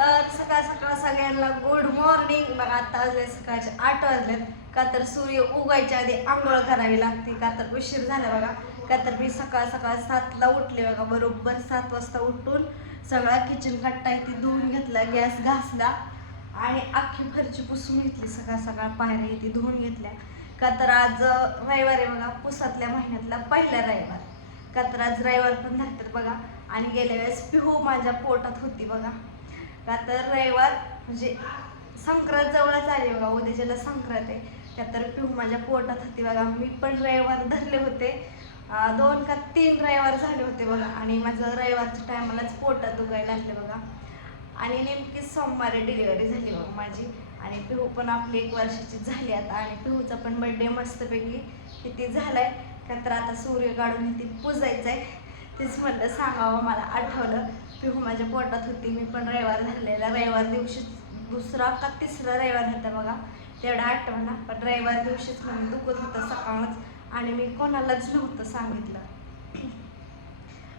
तर सकाळ सकाळ सगळ्यांना गुड मॉर्निंग बघा आता वाजले सकाळचे आठ वाजलेत. का तर सूर्य उगायच्या आधी आंघोळ करावी लागते. का तर उशीर झाला बघा. का तर मी सकाळ सकाळ सातला उठले बघा. बरोबर सात वाजता उठून सगळा किचन कट्टा आहे ती धुवून घेतला गॅस घासला आणि अख्खी फरची पुसून घेतली. सकाळ सकाळ पायऱ्या इथे धुवून घेतल्या. का तर आज रविवार आहे बघा. पुसातल्या महिन्यातला पहिला रविवार. का तर आज रविवार पण धरतात बघा. आणि गेल्या वेळेस पिहू माझ्या पोटात होती बघा. का तर रविवार म्हणजे संक्रांत जवळच आली बघा उद्याच्याला संक्रांत आहे. त्यात तर पिहू माझ्या पोटात होती बघा. मी पण रविवार धरले होते. दोन का तीन रविवार झाले होते बघा. आणि माझं रविवारच्या टायमालाच पोटात दुखायला लागले बघा. आणि नेमकी सोमवारी डिलिव्हरी झाली बघा माझी. आणि पिहू पण आपली एक वर्षाची झाली आता. आणि पिहूचा पण बर्थडे मस्तपैकी किती झाला आहे का तर आता सूर्य काढून ती पुजायचं आहे तेच म्हटलं सांगावं मला आठवलं. पिहू माझ्या पोटात होती. मी पण रविवार झालेला. रविवार दिवशीच दुसरा का तिसरा रविवार होता बघा. तेवढा ना पण रविवार दिवशीच मला दुखत होतं सकाळच. आणि मी कोणालाच नव्हतं सांगितलं.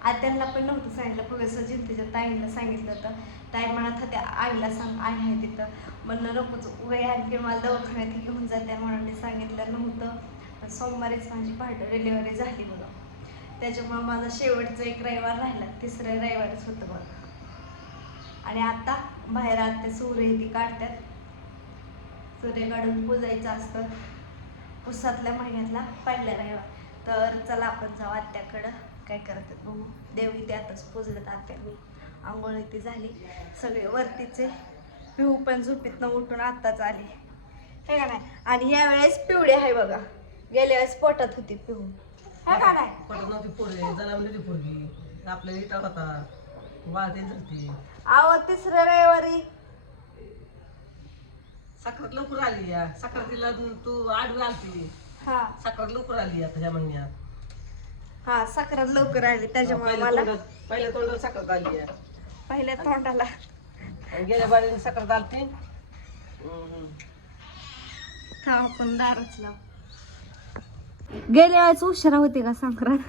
आत्यांना पण नव्हतं सांगितलं. फक्त जिंतीच्या ताईंना सांगितलं होतं. ताई म्हणत होत्या आईला सांग आई आहे तिथं. म्हणलं नकोच. वय आणखी मला दवाखान्यात घेऊन जाते म्हणून मी सांगितलं नव्हतं. पण सोमवारीच माझी पार्ट डिलिव्हरी झाली बघा. त्याच्यामुळे माझा शेवटचा एक रविवार राहिला तिसरं रविवारच होतं बघा. आणि आता बाहेर आत सूर्य ती काढतात. सूर्य काढून पुजायचं असतं. पुसातल्या महिन्यातला पहिला रविवार. तर चला आपण जाऊ आत्याकडं. काय करतात बघू. देवी ते आताच पुजलत आत्या मी आंघोळ ती झाली. सगळे वरतीचे. पिहू पण झोपीतनं उठून आत्ताच आले. हे का नाही? आणि यावेळेस पिवळी आहे बघा. गेल्या वेळेस पोटात होती पिहू. पटत नव्हती पोरगी जनावली होती पोरगी. आपल्या इटा होता. वाळते झालती. आहो तिसऱ्या रविवारी. साखरात लवकर आली या. साखरातीला तू आडवी आलती. हा. साखरात लवकर आली आता ह्या म्हणण्यात. हा साखरात लवकर आली. त्याच्यामुळे पहिल्या मला तोंडात पहिल्या तोंडावर साखरात आली या. पहिल्या तोंडाला. आणि गेल्या बारीने साखरात आलती. हम्म. था आपण दारच लाव. गेल्या वेळेस उशिरा होती का संक्रांत.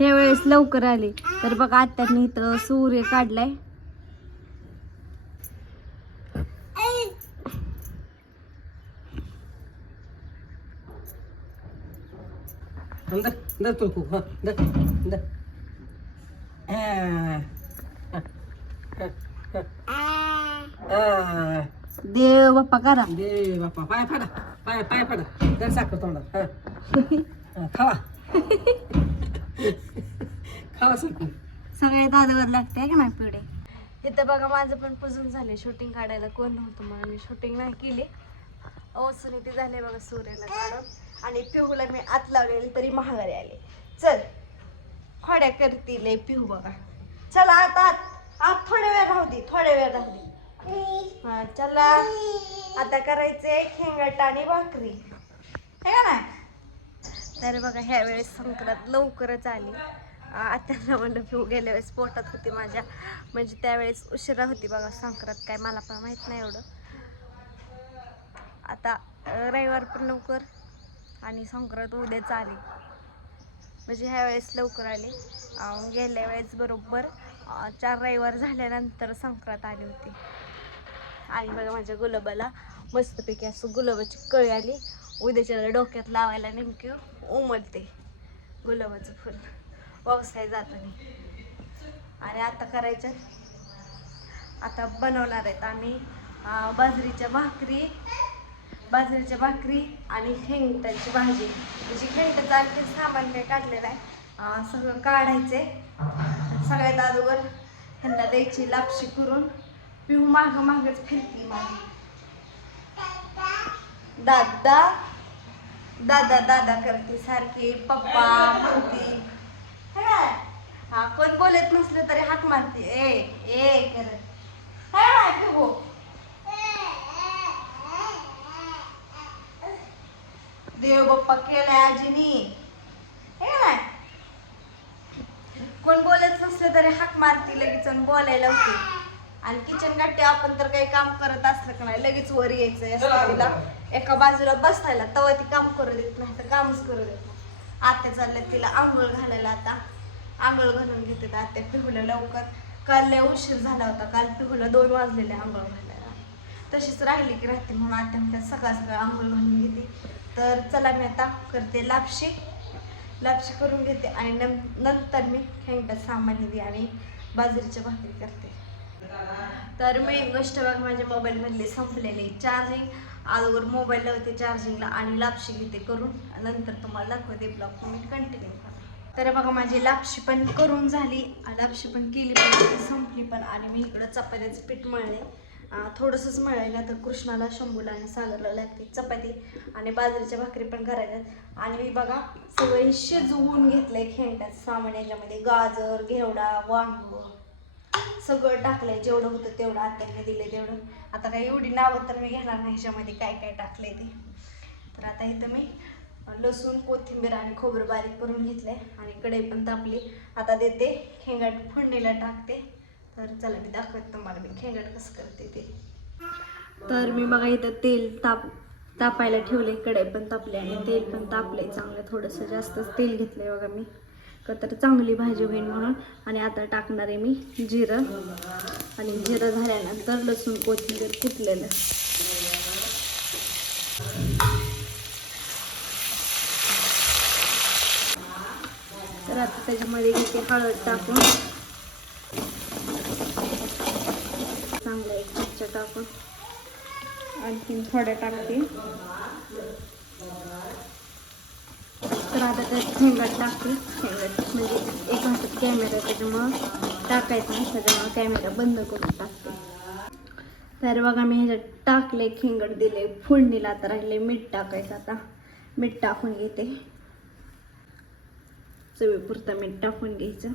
ह्या वेळेस लवकर आली. तर बघा आत्यानी इथं सूर्य काढलाय. हा. देव बाप्पा करा. दे बाप्पा पाय फाडा पाय पाय फाडा. दर साखर तोंडात. हा. हा, खावा. खावा सगळे दादावर लागते का नाही पिढे? इथं बघा माझं पण पुजून झाले शूटिंग काढायला कोण नव्हतं म्हणून मी शूटिंग नाही केली. ओसनी ती झाले बघा सूर्याला काढून. आणि पिहूला मी आत लावलेली तरी महागारी आले. चल खोड्या करतील पिहू बघा. चला आता आत. आत थोड्या वेळ राहू दे थोड्या वेळ राहू दे. हा चला. आता करायचे खेंगट आणि भाकरी. हे का नाही? तर बघा ह्या वेळेस संक्रांत लवकरच आली. आत्यांना म्हणलं पिऊ गेल्या वेळेस पोटात होती माझ्या. म्हणजे त्यावेळेस उशिरा होती बघा संक्रांत काय मला पण माहीत नाही एवढं. आता रविवार पण लवकर आणि संक्रांत उद्याच आली. म्हणजे ह्या वेळेस लवकर आली. गेल्या वेळेस बरोबर चार रविवार झाल्यानंतर संक्रांत आली होती. आणि बघा माझ्या गुलाबाला मस्तपैकी असं गुलाबाची कळी आली. उद्याच्या डोक्यात लावायला नेमकं उमलते गुलाबाचं फुल. जातं नाही आणि आता करायचं? आता बनवणार आहेत आम्ही बाजरीच्या भाकरी बाजरीच्या भाकरी आणि खेंगटाची भाजी. म्हणजे खेंगटाचं आणखी सामान काही काढलेलं आहे. सगळं काढायचे सगळ्यात अगोदर ह्यांना द्यायची लापशी करून पिऊ माग मागच फिरती माझी. दादा दादा दादा करते सारखी पप्पा म्हणती. हा कोण बोलत नसलं तरी हाक मारते. ए ए करत. काय हो देव बाप्पा केलाय आजीनी. हे. कोण बोलत नसलं तरी हाक मारती लगेच आणि बोलायला होती. आणि किचन गाठी आपण तर काही काम करत असलं का नाही लगेच वर यायचं तिला. एका बाजूला बसायला तेव्हा ती काम करू देत नाही तर कामच करू देत नाही. आत्या चालल्या तिला आंघोळ घालायला आता. आंघोळ घालून घेतात आत्या पिहूला लवकर. काल लय उशीर झाला होता काल पिहूला दोन वाजलेले आंघोळ घालायला. तशीच राहिली की राहते म्हणून आता मी सकाळ सकाळ आंघोळ घालून घेते. तर चला मी आता करते लापशी. लापशी करून घेते आणि नंतर मी खेळण्यात सामान घेते आणि बाजरीच्या भाकरी करते. तर मेन गोष्ट बघ माझ्या मोबाईलमधली संपलेले चार्जिंग अगोदर मोबाईल लावते चार्जिंगला आणि लापशी घेते करून. नंतर तुम्हाला दाखवते ब्लॉग तुम्ही कंटिन्यू करा. तर बघा माझी लापशी पण करून झाली. लापशी पण केली पण संपली पण आणि मी इकडं चपात्याचं पीठ मळले. थोडंसंच मळायला तर कृष्णाला शंभूला आणि सागरला लागते चपाती आणि बाजरीच्या भाकरी पण करायच्यात आणि मी बघा सगळे शिजवून घेतलंय खेळण्यात सामान याच्यामध्ये. गाजर घेवडा वांग. सगळं टाकलंय जेवढं होतं तेवढं आत्याने दिले तेवढं. आता काही एवढी नावं तर मी घेणार नाही ह्याच्यामध्ये काय काय टाकलंय ते. तर आता इथं मी लसूण कोथिंबीर आणि खोबरं बारीक करून घेतलंय आणि कढई पण तापली. आता देते खेंगाट फोडणीला टाकते. तर चला मी दाखवत तुम्हाला मी खेंगाट कसं करते ते. तर मी बघा इथं तेल ताप तापायला ठेवले कढई पण तापली आणि तेल पण तापले चांगलं थोडंसं जास्तच तेल घेतलंय बघा मी. तर चांगली भाजी होईल म्हणून. आणि आता टाकणार आहे मी जिरं. आणि जिरं झाल्यानंतर लसूण कोथिंबीर कुटलेलं. तर आता त्याच्यामध्ये घेते हळद टाकून. चांगलं एक चमचा टाकून. आणखीन थोडं टाकते तर आता त्यात शेंगाट टाकते शेंगाट म्हणजे एक हातात कॅमेरा त्याच्यामुळं टाकायचं नाही त्याच्यामुळं कॅमेरा बंद करून टाकते. तर बघा मी ह्याच्यात टाकले खेंगड दिले फोडणीला आता राहिले मीठ टाकायचं आता. मीठ टाकून घेते. चवीपुरतं मीठ टाकून घ्यायचं.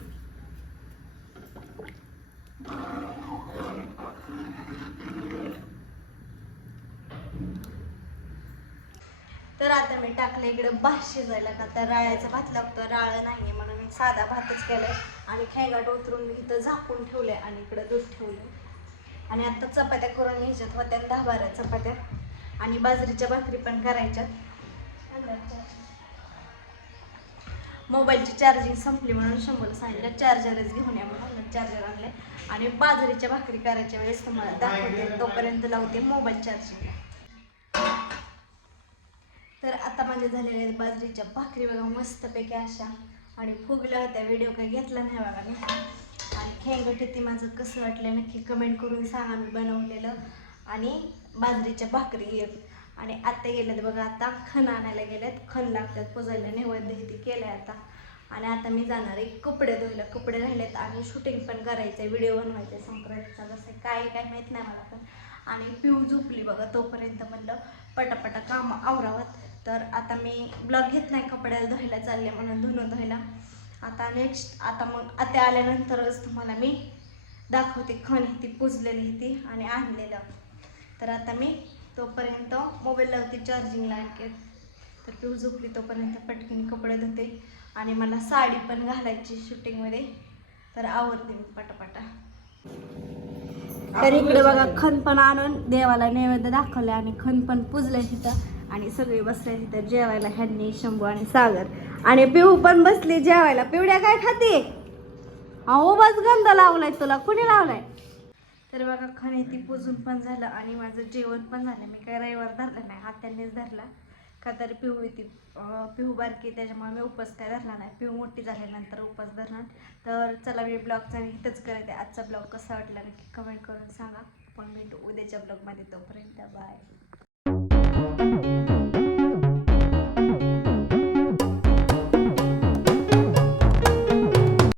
तर आता मी टाकलं इकडे भात शिजायला का तर राळ्याचा भात लागतो राळं नाही आहे म्हणून मी साधा भातच केलाय. आणि खेगाट उतरून मी इथं झाकून ठेवलंय आणि इकडं दूध ठेवलं आणि आता चपात्या करून घ्यायच्यात. होत्या दहा बारा चपात्या. आणि बाजरीच्या भाकरी पण करायच्यात. मोबाईलची चार्जिंग संपली म्हणून शंभर सांगितलं. चार्जरच घेऊन या म्हणून चार्जर आणले आणि बाजरीच्या भाकरी करायच्या वेळेस तुम्हाला दाखवते. तोपर्यंत लावते मोबाईल चार्जिंग तर आता माझ्या झालेल्या आहेत बाजरीच्या भाकरी बघा मस्तपैकी अशा. आणि फुगल्या होत्या व्हिडिओ काही घेतला नाही बघा मी. आणि खेंगट ती माझं कसं वाटलं नक्की कमेंट करून सांगा मी बनवलेलं. आणि बाजरीच्या भाकरी आणि आत्ता गेल्यात बघा आता खण आणायला गेल्यात. खण लागतात पुजायला नैवेद्य ते आहे आता. आणि आता मी जाणार आहे कपडे धुवायला कपडे राहिलेत आणि शूटिंग पण करायचं आहे व्हिडिओ बनवायचा आहे संक्रांतीचा. कसं आहे, काय काय माहीत नाही मला पण. आणि पिऊ झोपली बघा तोपर्यंत म्हणलं पटापटा कामं आवरावत तर आता मी ब्लॉग घेत नाही कपड्याला धुवायला चालले म्हणून धुणं धुवायला. आता नेक्स्ट आता मग आता आल्यानंतरच तुम्हाला मी दाखवते खण ती पुजलेली ती आणि आणलेलं. तर आता मी तोपर्यंत मोबाईल लावते चार्जिंगला आणखी. तर पिऊ झोपली तोपर्यंत पटकन कपडे धुते. आणि मला साडी पण घालायची शूटिंगमध्ये तर आवडते मी पटापटा. तर इकडे बघा खण पण आणून देवाला नैवेद्य दाखवले आणि खण पण पुजले तिथं. आणि सगळे बसले तिथं जेवायला ह्यांनी शंभू आणि सागर. आणि पिऊ पण बसली जेवायला. पिवड्या काय खाते? अहो बस गंध लावलाय तुला. कुणी लावलाय? तर बघा खाणे ती पुजून पण झालं आणि माझं जेवण पण झालं. मी काय रविवार धरला नाही हात्यांनीच धरला. का तर पिहू ती पिहू बारकी त्याच्यामुळे मी उपास काय धरला नाही. पिहू मोठी झाल्यानंतर उपास धरणार. तर चला मी ब्लॉगचा मी इथंच करते. आजचा ब्लॉग कसा वाटला नक्की कमेंट करून सांगा. पण मी उद्याच्या ब्लॉगमध्ये तोपर्यंत बाय.